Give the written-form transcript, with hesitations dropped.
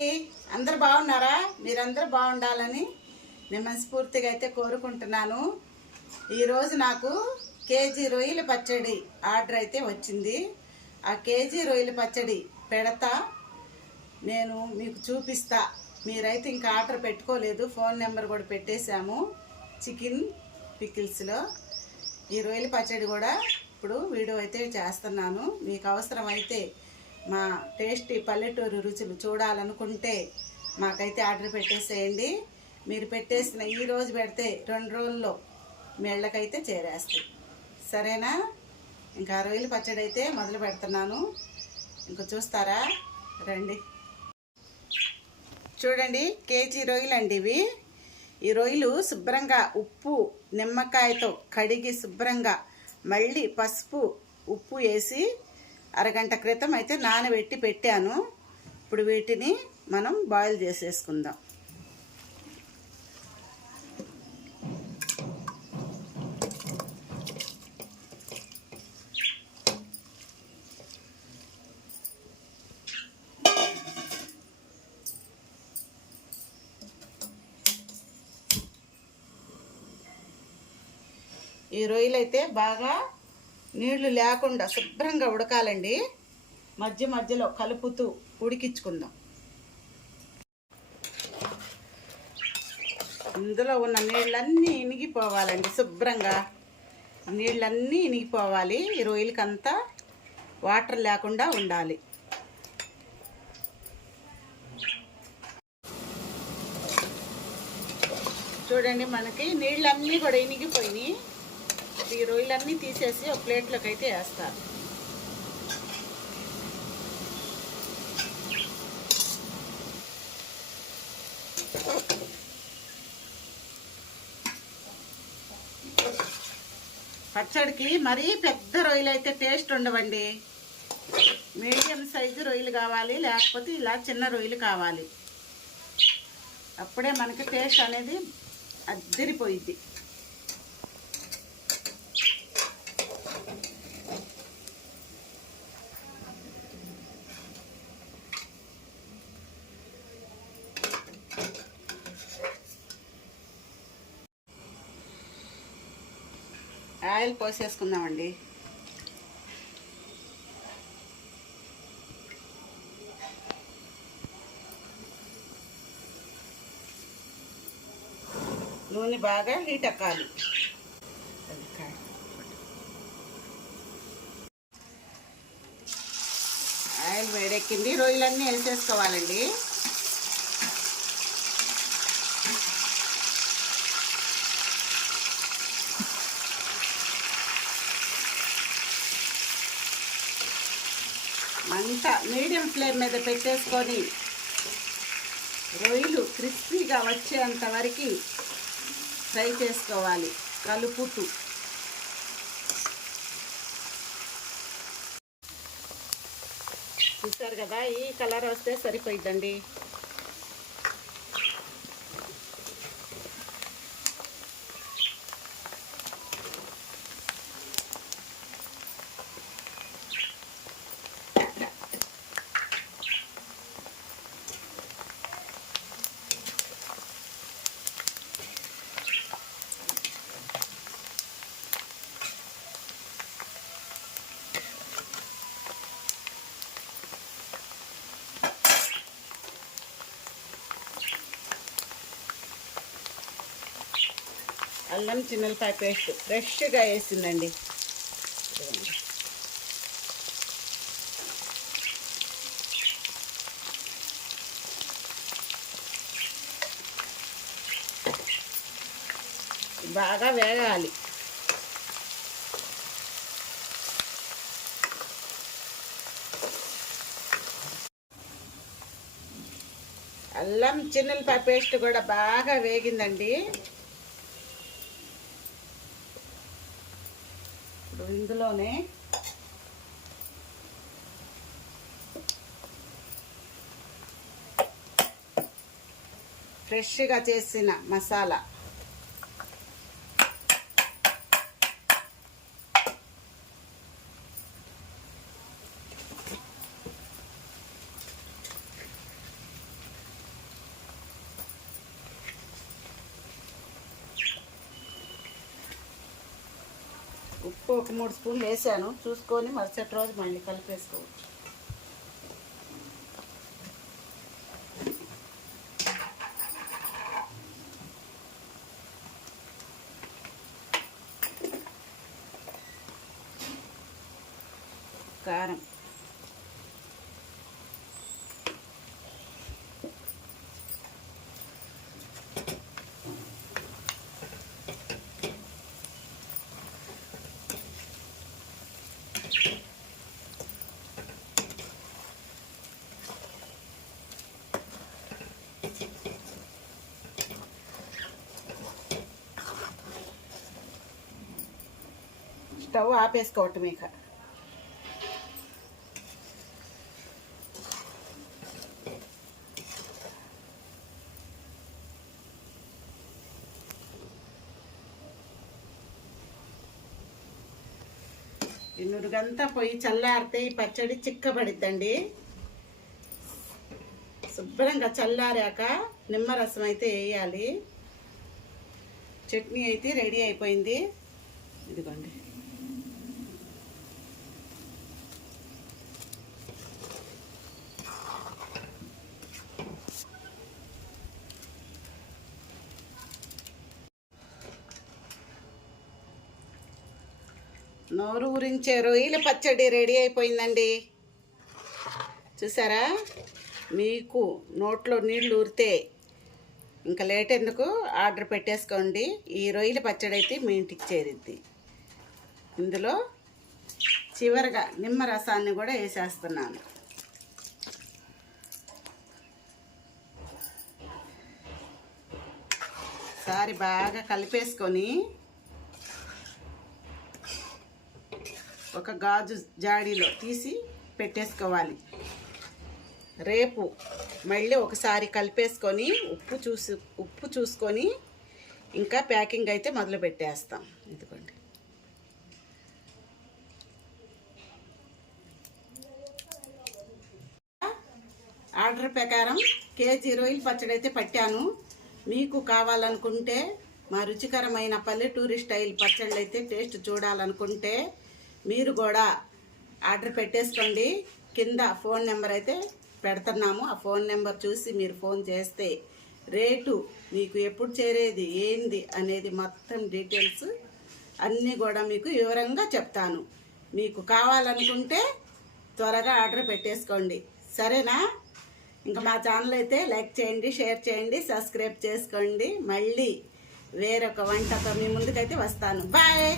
అందరు బాగున్నారా? మీరందరూ బాగుండాలని నేను మనస్ఫూర్తిగా అయితే కోరుకుంటున్నాను. ఈరోజు నాకు కేజీ రొయ్యల పచ్చడి ఆర్డర్ అయితే వచ్చింది. ఆ కేజీ రొయ్యల పచ్చడి పెడతా, నేను మీకు చూపిస్తా. మీరైతే ఇంకా ఆర్డర్ పెట్టుకోలేదు, ఫోన్ నెంబర్ కూడా పెట్టేశాము. చికెన్ పికిల్స్లో ఈ రొయ్యల పచ్చడి కూడా ఇప్పుడు వీడియో అయితే చేస్తున్నాను. మీకు అవసరమైతే మా టేస్టీ పల్లెటూరు రుచులు చూడాలనుకుంటే మాకైతే ఆర్డర్ పెట్టేసేయండి. మీరు పెట్టేసిన ఈరోజు పెడితే 2 రోజుల్లో మీ ఇళ్ళకైతే చేరేస్తాయి. సరేనా? ఇంకా రొయ్యల పచ్చడి అయితే మొదలు పెడుతున్నాను. ఇంకా చూస్తారా? రండి. చూడండి, కేజీ రొయ్యలు అండి ఇవి. ఈ రొయ్యలు శుభ్రంగా ఉప్పు నిమ్మకాయతో కడిగి శుభ్రంగా మళ్ళీ పసుపు ఉప్పు వేసి అరగంట క్రితం అయితే నానబెట్టి పెట్టాను. ఇప్పుడు వీటిని మనం బాయిల్ చేసేసుకుందాం. ఈ రొయ్యలు అయితే బాగా నీళ్లు లేకుండా శుభ్రంగా ఉడకాలండి. మధ్య మధ్యలో కలుపుతూ ఉడికించుకుందాం. ఇందులో ఉన్న నీళ్ళన్నీ ఇనిగిపోవాలండి. శుభ్రంగా నీళ్ళన్నీ ఇనిగిపోవాలి. ఈ రొయ్యలకంతా వాటర్ లేకుండా ఉండాలి. చూడండి, మనకి నీళ్ళన్నీ కూడా ఇనిగిపోయినాయి. ఈ రొయ్యలన్నీ తీసేసి ఒక ప్లేట్లోకి అయితే వేస్తారు. పచ్చడికి మరీ పెద్ద రొయ్యలు అయితే టేస్ట్ ఉండవండి. మీడియం సైజు రొయ్యలు కావాలి, లేకపోతే ఇలా చిన్న రొయ్యలు కావాలి. అప్పుడే మనకి టేస్ట్ అనేది అద్దరిపోయిద్ది. ఆయిల్ పోసేసుకుందామండి. నూనె బాగా హీట్ ఎక్కాలి. ఆయిల్ వేడెక్కింది. రొయ్యలన్నీ వేసేసుకోవాలండి. మంట మీడియం ఫ్లేమ్ మీద పెట్టేసుకొని రొయ్యలు క్రిస్పీగా వచ్చేంత వరకు ఫ్రై చేసుకోవాలి కలుపుతూ. చూసారు కదా, ఈ కలర్ వస్తే సరిపోయిద్దండి. అల్లం చిన్నపాయ పేస్ట్ ఫ్రెష్గా వేసిందండి. బాగా వేగాలి. అల్లం చిన్నపాయ పేస్ట్ కూడా బాగా వేగిందండి. ఇందులోనే ఫ్రెష్గా చేసిన మసాలా, ఉప్పు ఒక 3 స్పూన్లు వేసాను. చూసుకొని మరుసటి రోజు మళ్ళీ కలిపేసుకోవచ్చు. కారం, స్టవ్ ఆపేసుకోవటం. ఇక ఈ నురుగంతా పోయి చల్లారితే ఈ పచ్చడి చిక్కబడిద్దండి. శుభ్రంగా చల్లారాక నిమ్మరసం అయితే వేయాలి. చట్నీ అయితే రెడీ అయిపోయింది. ఇదిగోండి. నోరు ఊరించే రొయ్యల పచ్చడి రెడీ అయిపోయిందండి. చూసారా? మీకు నోట్లో నీళ్ళు ఊరితే ఇంకా లేట్ ఎందుకు, ఆర్డర్ పెట్టేసుకోండి. ఈ రొయ్యల పచ్చడి అయితే మీ ఇంటికి చేరిద్ది. ఇందులో చివరగా నిమ్మరసాన్ని కూడా వేసేస్తున్నాను. ఒకసారి బాగా కలిపేసుకొని ఒక గాజు జాడీలో తీసి పెట్టేసుకోవాలి. రేపు మళ్ళీ ఒకసారి కలిపేసుకొని ఉప్పు చూసుకొని ఇంకా ప్యాకింగ్ అయితే మొదలు పెట్టేస్తాం. ఇదిగోండి. ఆర్డర్ ప్రకారం కేజీ రొయ్యల పచ్చడి అయితే పట్టాను. మీకు కావాలనుకుంటే మా రుచికరమైన పల్లెటూరి స్టైల్ పచ్చళ్ళు అయితే టేస్ట్ చూడాలనుకుంటే మీరు కూడా ఆర్డర్ పెట్టేసుకోండి. కింద ఫోన్ నెంబర్ అయితే పెడుతున్నాము. ఆ ఫోన్ నెంబర్ చూసి మీరు ఫోన్ చేస్తే రేటు, మీకు ఎప్పుడు చేరేది ఏంది అనేది మొత్తం డీటెయిల్స్ అన్నీ కూడా మీకు వివరంగా చెప్తాను. మీకు కావాలనుకుంటే త్వరగా ఆర్డర్ పెట్టేసుకోండి. సరేనా? ఇంకా మా ఛానల్ అయితే లైక్ చేయండి, షేర్ చేయండి, సబ్స్క్రైబ్ చేసుకోండి. మళ్ళీ వేరొక వంటతో మీ ముందుకైతే వస్తాను. బాయ్.